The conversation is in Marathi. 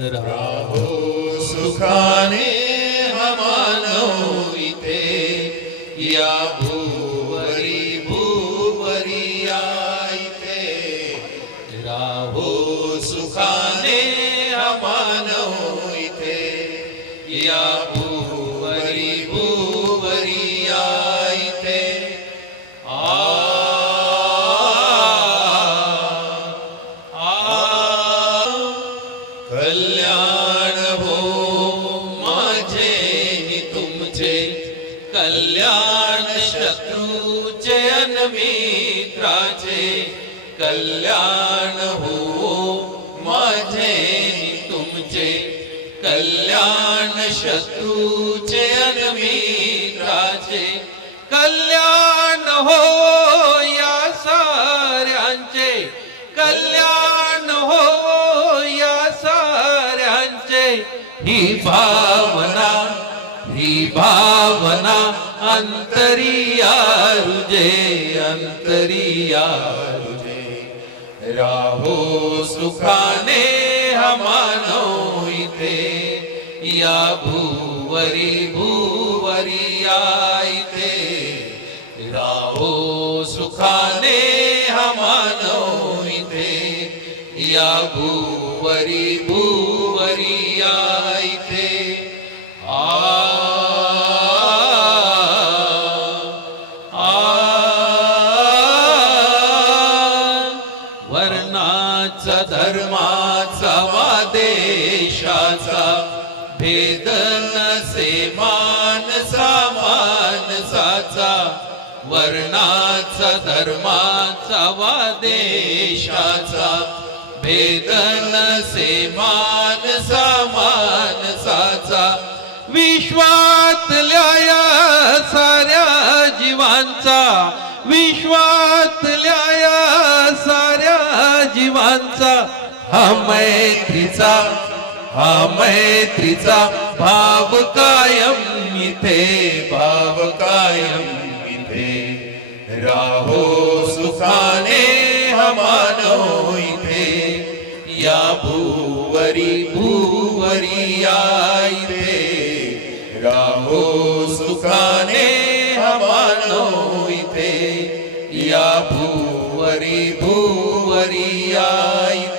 राहो सुखाने हमानो इते या भूवरी भूवरी आयते राहो सुखाने हमानो इते या भू कल्याण हो माझे हि तुमचे. कल्याण शत्रु शत्रूचे अनमित्राचे कल्याण हो माझे हि तुमचे. कल्याण शत्रूचे अनमित्राचे कल्याण हो या साऱ्यांचे. कल्याण ही भावना ही भावना अंतरिया रुजे अंतरिया रुजे राहो सुखाने हमानो इथे या भूवरी भूवरी आयते इथे राहो सुखाने हमानो इथे या भूवरी भू धर्माचा वादेशाचा भेद नसे मानसा मानसाचा वर्णाचा धर्माचा वादेशाचा भेद नसे मानसा मानसाचा विश्वातल्या या साऱ्या जीवांचा विश्वातल्या या जीवांचा हा मैत्रीचा हा मैत्रीचा भाव कायम इथे, भाव कायम इथे. राहो सुखाने हमानो इथे. या भूवरी भूवरी या इथे. राहो सुखाने हमानो इथे. या भूवरी ભૂવરી ભૂવરી આય